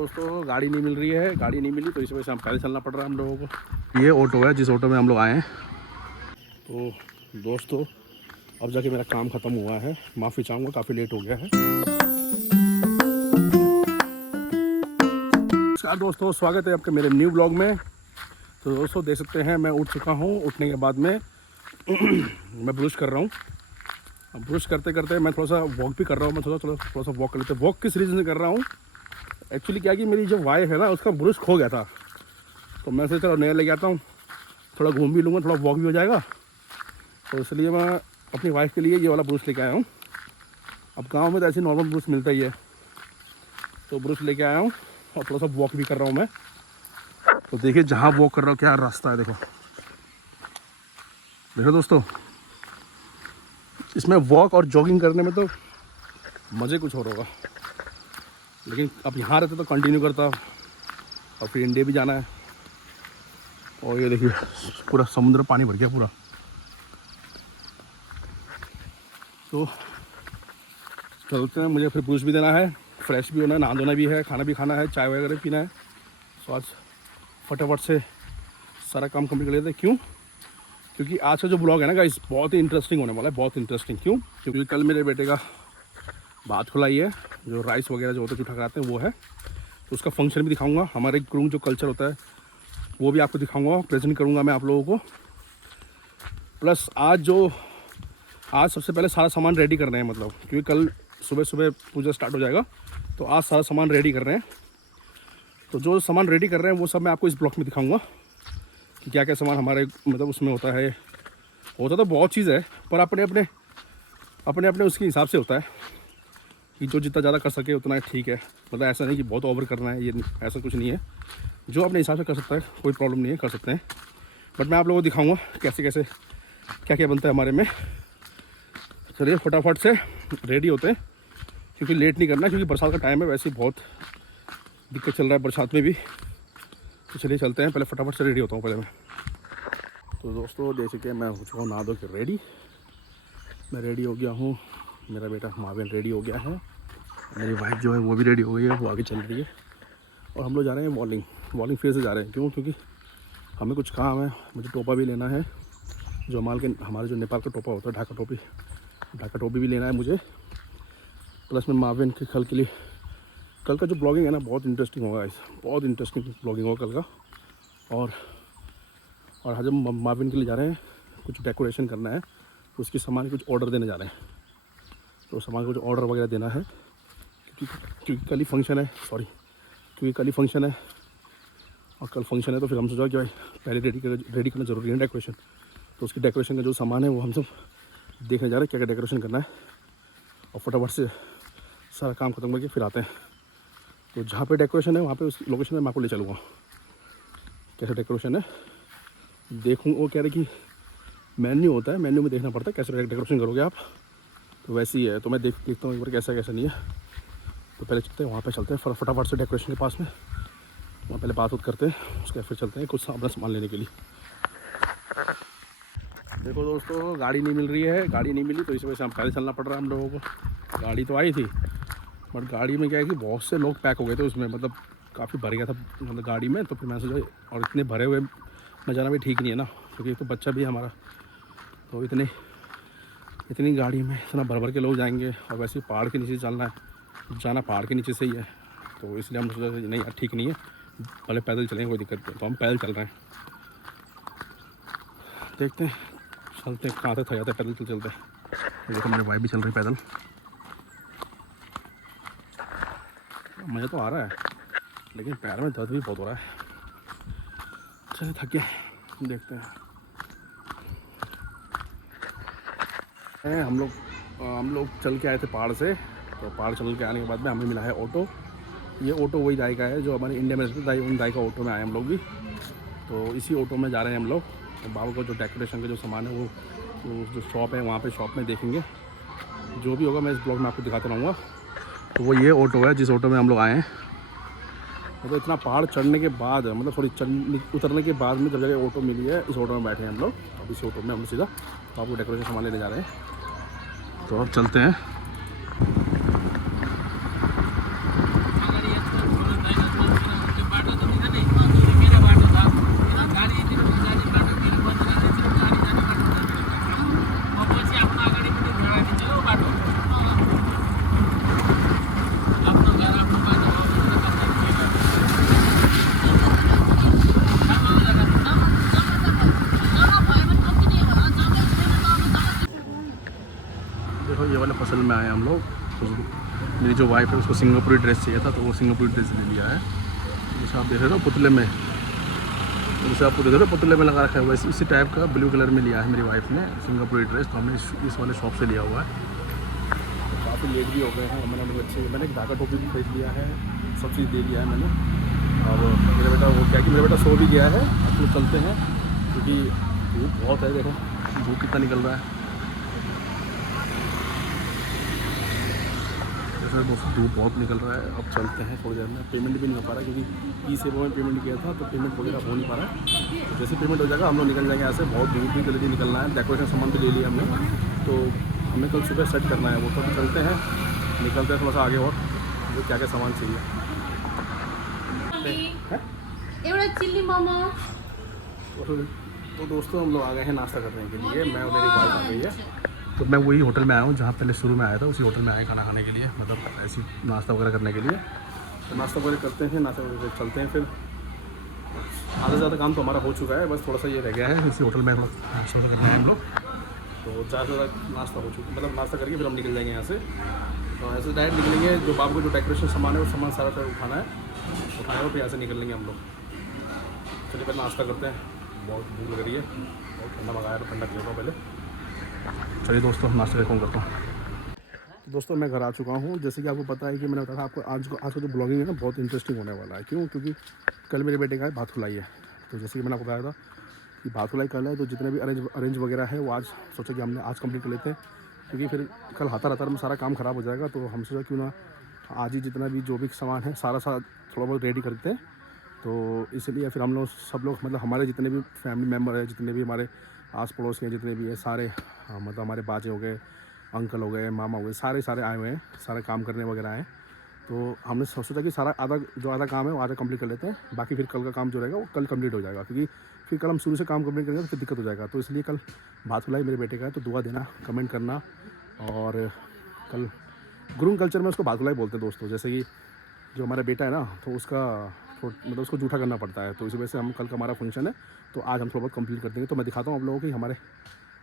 दोस्तों गाड़ी नहीं मिल रही है, गाड़ी नहीं मिली तो इस वजह से हम पैदल चलना पड़ रहा है हम लोगों को। ये ऑटो है जिस ऑटो में हम लोग आए हैं। तो दोस्तों अब जाके मेरा काम ख़त्म हुआ है, माफ़ी चाहूँगा काफ़ी लेट हो गया है। नमस्कार दोस्तों, स्वागत है आपके मेरे न्यू ब्लॉग में। तो दोस्तों देख सकते हैं मैं उठ चुका हूँ। उठने के बाद में मैं ब्रश कर रहा हूँ। ब्रश करते करते मैं थोड़ा सा वॉक भी कर रहा हूँ। मैं थोड़ा सा वॉक कर लेते हैं। वॉक किस रीज़न से कर रहा हूँ, एक्चुअली क्या कि मेरी जो वाइफ है ना उसका ब्रश खो गया था, तो मैं सोचा नया लेके आता हूँ, थोड़ा घूम भी लूँगा, थोड़ा वॉक भी हो जाएगा। तो इसलिए मैं अपनी वाइफ के लिए ये वाला ब्रश लेके आया हूँ। अब गांव में तो ऐसे नॉर्मल ब्रश मिलता ही है, तो ब्रश लेके आया हूँ और थोड़ा सा वॉक भी कर रहा हूँ मैं। तो देखिए जहाँ वॉक कर रहा हूँ क्या रास्ता है, देखो देखो दोस्तों, इसमें वॉक और जॉगिंग करने में तो मज़े कुछ और होगा। लेकिन अब यहाँ रहते तो कंटिन्यू करता, और फिर इंडिया भी जाना है। और ये देखिए पूरा समुद्र पानी भर गया पूरा। तो चलते हैं, मुझे फिर ब्रश भी देना है, फ्रेश भी होना है, नहा धोना भी है, खाना भी खाना है, चाय वगैरह पीना है। तो आज फटाफट से सारा काम कंप्लीट कर लेते हैं। क्यों? क्योंकि आज का जो ब्लॉग है ना गाइस बहुत ही इंटरेस्टिंग होने वाला है, बहुत इंटरेस्टिंग। क्यों? क्योंकि कल मेरे बेटे का बात खुलाई है, जो राइस वगैरह जो होते हैं चूठा कराते हैं वो है, तो उसका फंक्शन भी दिखाऊंगा। हमारे गुरु जो कल्चर होता है वो भी आपको दिखाऊंगा, प्रेजेंट करूंगा मैं आप लोगों को। प्लस आज सबसे पहले सारा सामान रेडी कर रहे हैं, मतलब क्योंकि कल सुबह सुबह पूजा स्टार्ट हो जाएगा, तो आज सारा सामान रेडी कर रहे हैं। तो जो सामान रेडी कर रहे हैं वो सब मैं आपको इस ब्लॉग में दिखाऊंगा कि क्या क्या सामान हमारे मतलब उसमें होता है। होता तो बहुत चीज़ है, पर अपने अपने उसके हिसाब से होता है कि जो जितना ज़्यादा कर सके उतना ठीक है। मतलब ऐसा नहीं कि बहुत ओवर करना है, ये ऐसा कुछ नहीं है। जो अपने हिसाब से कर सकता है कोई प्रॉब्लम नहीं है, कर सकते हैं। बट मैं आप लोगों को दिखाऊंगा कैसे कैसे क्या क्या बनता है हमारे में। चलिए फटाफट से रेडी होते हैं, क्योंकि लेट नहीं करना, क्योंकि बरसात का टाइम है, वैसे ही बहुत दिक्कत चल रहा है बरसात में भी। तो चलिए चलते हैं, पहले फटाफट से रेडी होता हूँ पहले मैं। तो दोस्तों जैसे कि मैं हो चुका हूँ नहा धो के रेडी। मैं रेडी हो गया हूँ, मेरा बेटा माविन रेडी हो गया है, मेरी वाइफ जो है वो भी रेडी हो गई है, वो आगे चल रही है। और हम लोग जा रहे हैं वॉलिंग फेयर से जा रहे हैं। क्यों? क्योंकि हमें कुछ काम है, मुझे टोपा भी लेना है, जो हमारे जो नेपाल का टोपा होता है, ढाका टोपी भी लेना है मुझे। प्लस में माविन के कल का जो ब्लॉगिंग है ना बहुत इंटरेस्टिंग होगा, बहुत इंटरेस्टिंग ब्लॉगिंग होगा कल का। और आज हम माविन के लिए जा रहे हैं, कुछ डेकोरेशन करना है, तो उसके सामान कुछ ऑर्डर देने जा रहे हैं। तो सामान को कुछ ऑर्डर वगैरह देना है, क्योंकि कल ही फंक्शन है, और कल फंक्शन है, तो फिर हम सोचा कि भाई पहले रेडी करना ज़रूरी है डेकोरेशन। तो उसकी डेकोरेशन का जो सामान है वो हम सब देखने जा रहे हैं, क्या क्या डेकोरेशन करना है, और फटाफट से सारा काम खत्म करके फिर आते हैं। तो जहाँ पे डेकोरेशन है वहाँ पे उस लोकेशन में मैं आपको ले चलूँगा, कैसे डेकोरेशन है देखूँ। वो कह रहे कि मेन्यू होता है, मेन्यू में देखना पड़ता है कैसे डेकोरेशन करोगे आप, तो वैसे ही है। तो मैं देखता हूँ एक बार कैसा नहीं है। तो पहले चलते हैं वहाँ पे, चलते हैं फटाफट से डेकोरेशन के पास में, वहाँ पहले बात करते हैं, उसके फिर चलते हैं कुछ अपना सामान लेने के लिए। देखो दोस्तों गाड़ी नहीं मिल रही है, गाड़ी नहीं मिली तो इस वजह से हम पैदल चलना पड़ रहा है हम लोगों को। गाड़ी तो आई थी, बट गाड़ी में क्या है कि बहुत से लोग पैक हो गए थे उसमें, मतलब काफ़ी भर गया था मतलब गाड़ी में। तो फिर मैं सोचा, और इतने भरे हुए में जाना भी ठीक नहीं है ना, क्योंकि तो बच्चा भी है हमारा, तो इतनी गाड़ी में इतना भर के लोग जाएंगे, और वैसे ही पहाड़ के नीचे जाना पहाड़ के नीचे से ही है। तो इसलिए हम सोचा नहीं यार ठीक नहीं है, भले पैदल चलेंगे कोई दिक्कत नहीं। तो हम पैदल चल रहे हैं, देखते हैं चलते हैं कहाँ से थक जाते हैं पैदल चलते। देखो मेरी वाइफ भी चल रही पैदल, मज़ा तो आ रहा है, लेकिन पैर में दर्द भी बहुत हो रहा है। चलिए थक गए, देखते हैं। हम लोग चल के आए थे पहाड़ से, तो पहाड़ चल के आने के बाद में हमें मिला है ऑटो। ये ऑटो वही दाई का है जो हमारे इंडिया में रहते दाई, उन दाई का ऑटो में आए हम लोग भी। तो इसी ऑटो में जा रहे हैं हम लोग। तो बाबा को जो डेकोरेशन का जो सामान है वो जो शॉप है वहाँ पे शॉप में देखेंगे, जो भी होगा मैं इस ब्लॉग में आपको दिखाते रहूँगा। तो वो ये ऑटो है जिस ऑटो में हम लोग आए हैं। तो इतना पहाड़ चढ़ने के बाद, मतलब थोड़ी उतरने के बाद में जब जगह ऑटो मिली है, इस ऑटो में बैठे हैं हम लोग। अब इस ऑटो में हम सीधा तो आपको डेकोरेशन सामान लेने जा रहे हैं। तो अब चलते हैं। मेरी जो वाइफ है उसको सिंगापुरी ड्रेस चाहिए था, तो वो सिंगापुरी ड्रेस ले लिया है। जैसे आप देख रहे हो पुतले में, जैसे आपको देख रहे हो पुतले में लगा रखा है, वैसे इसी टाइप का ब्लू कलर में लिया है मेरी वाइफ ने सिंगापुरी ड्रेस। तो हमने इस वाले शॉप से लिया हुआ है। तो काफ़ी लेट भी हो गए हैं, मैंने एक धागा टोपी भी खरीद लिया है, सब चीज़ ले लिया है मैंने। और मेरा बेटा वो क्या कि मेरा बेटा सो भी गया है। अब तो चलते हैं क्योंकि धूप बहुत है, देखो धूप कितना निकल रहा है। जैसे दोस्तों धूप बहुत निकल रहा है। अब चलते हैं थोड़ी देर में। पेमेंट भी नहीं हो पा रहा क्योंकि ई-सेवा में पेमेंट किया था, तो पेमेंट वगैरह हो नहीं पा रहा है। तो जैसे पेमेंट हो जाएगा हम लोग निकल जाएंगे यहाँ से। बहुत धूप भी जल्दी निकलना है, डेकोरेशन सामान भी ले लिया हमने, तो हमें कल सुबह सेट करना है वो। तो चलते हैं, निकलते हैं थोड़ा सा आगे और जो क्या क्या सामान चाहिए। चिल्ली मोमो। तो दोस्तों हम लोग आ गए हैं नाश्ता करने के लिए। मैं और मेरी वाइफ आ गई है। तो मैं वही होटल में आया हूँ जहाँ पहले शुरू में आया था, उसी होटल में आया खाना खाने के लिए, मतलब ऐसी नाश्ता वगैरह करने के लिए। तो नाश्ता वगैरह करते हैं, नाश्ता वगैरह चलते हैं। फिर आधा से ज़्यादा काम तो हमारा हो चुका है, बस थोड़ा सा ये रह गया है इसी होटल में नाश्ता करना है हम लोग। तो ज़्यादा से ज़्यादा नाश्ता हो चुका, मतलब नाश्ता करके फिर हम निकल जाएंगे यहाँ से। तो ऐसे डायरेक्ट निकलेंगे, जो बाबू को जो डेकोरेशन सामान है वो सामान सारा उठाना है, उठाया और फिर यहाँ से निकल लेंगे हम लोग। चलिए पहले नाश्ता करते हैं, बहुत भूख लग रही है, बहुत ठंडा मंगाया तो ठंडा पीता हूँ पहले। चलिए दोस्तों नाश्ता का काम करता हूँ। तो दोस्तों मैं घर आ चुका हूँ। जैसे कि आपको पता है कि मैंने बताया था आपको आज का जो ब्लॉगिंग है ना बहुत इंटरेस्टिंग होने वाला है। क्यों? क्योंकि कल मेरे बेटे का है भात खुलाई है। तो जैसे कि मैंने आपको बताया था कि भात खुलाई कल है, तो जितने भी अरेंज वगैरह है वो आज सोचा कि हमने आज कंप्लीट कर लेते हैं, क्योंकि फिर कल हाथा में सारा काम ख़राब हो जाएगा। तो हम सोचा क्यों ना आज ही जितना भी जो भी सामान है सारा थोड़ा बहुत रेडी करते हैं। तो इसलिए फिर हम लोग सब लोग, मतलब हमारे जितने भी फैमिली मेम्बर हैं, जितने भी हमारे आस पड़ोस के जितने भी हैं सारे, मतलब हमारे बाजे हो गए, अंकल हो गए, मामा हो गए, सारे आए हुए हैं, सारे काम करने वगैरह आए हैं। तो हमने सोचा कि सारा आधा काम है वो आधा कंप्लीट कर लेते हैं, बाकी फिर कल का काम जो रहेगा वो कल कंप्लीट हो जाएगा, क्योंकि फिर कल हम शुरू से काम कंप्लीट करेंगे तो फिर दिक्कत हो जाएगा। तो इसलिए कल भात खुलाई मेरे बेटे का है, तो दुआ देना, कमेंट करना। और कल गुरुंग कल्चर में उसको भात खुलाई बोलते हैं दोस्तों। जैसे कि जो हमारा बेटा है ना, तो उसका मतलब उसको जूठा करना पड़ता है। तो इसी वजह से हम कल का हमारा फंक्शन है, तो आज हम थोड़ा बहुत कंप्लीट कर देंगे। तो मैं दिखाता हूँ आप लोगों की हमारे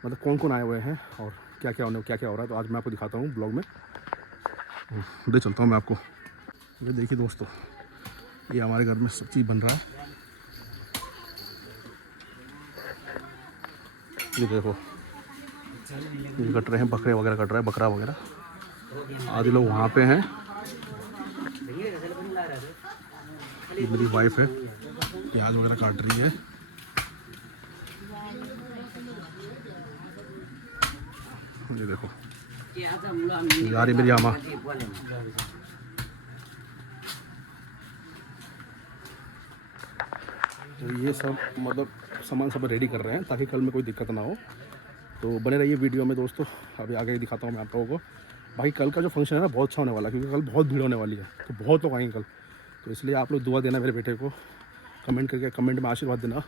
मतलब कौन कौन आए हुए हैं और क्या क्या हो रहा है। तो आज मैं आपको दिखाता हूँ ब्लॉग में, दे चलता हूँ मैं आपको। ये देखिए दोस्तों, ये हमारे घर में सब चीज़ बन रहा है। ये देखो, ये कट रहे हैं, बकरे वगैरह कट रहा है, बकरा वगैरह। आधे लोग वहाँ पे हैं। ये मेरी वाइफ है, प्याज वगैरह काट रही है। ये देखो यार, ये मेरी आमा। तो ये सब मतलब सामान सब रेडी कर रहे हैं ताकि कल में कोई दिक्कत ना हो। तो बने रहिए वीडियो में दोस्तों, अभी आगे दिखाता हूँ मैं आप लोगों को। भाई कल का जो फंक्शन है ना बहुत अच्छा होने वाला है, क्योंकि कल बहुत भीड़ होने वाली है, तो बहुत लोग आएंगे कल। तो इसलिए आप लोग दुआ देना मेरे बेटे को, कमेंट करके कमेंट में आशीर्वाद देना।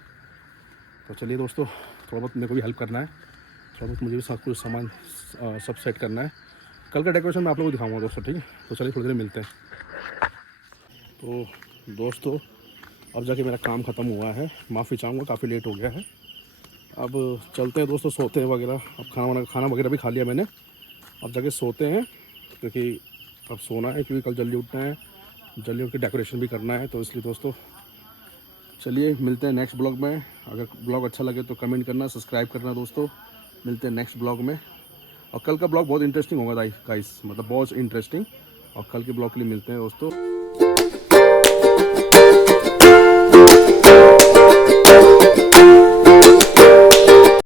तो चलिए दोस्तों, थोड़ा बहुत मेरे को भी हेल्प करना है, थोड़ा बहुत मुझे भी सब कुछ सामान सब सेट करना है। कल का डेकोरेशन मैं आप लोगों को दिखाऊंगा दोस्तों, ठीक है? तो चलिए थोड़ी देर मिलते हैं। तो दोस्तों अब जाके मेरा काम ख़त्म हुआ है, माफ़ी चाहूँगा काफ़ी लेट हो गया है। अब चलते हैं दोस्तों, सोते हैं वगैरह। अब खाना वगैरह भी खा लिया मैंने, अब जाके सोते हैं, क्योंकि अब सोना है, क्योंकि कल जल्दी उठना है, जल्दी उठ के डेकोरेशन भी करना है। तो इसलिए दोस्तों चलिए मिलते हैं नेक्स्ट ब्लॉग में। अगर ब्लॉग अच्छा लगे तो कमेंट करना, सब्सक्राइब करना दोस्तों। मिलते हैं नेक्स्ट ब्लॉग में, और कल का ब्लॉग बहुत इंटरेस्टिंग होगा गाइस, मतलब बहुत इंटरेस्टिंग। और कल के ब्लॉग के लिए मिलते हैं दोस्तों।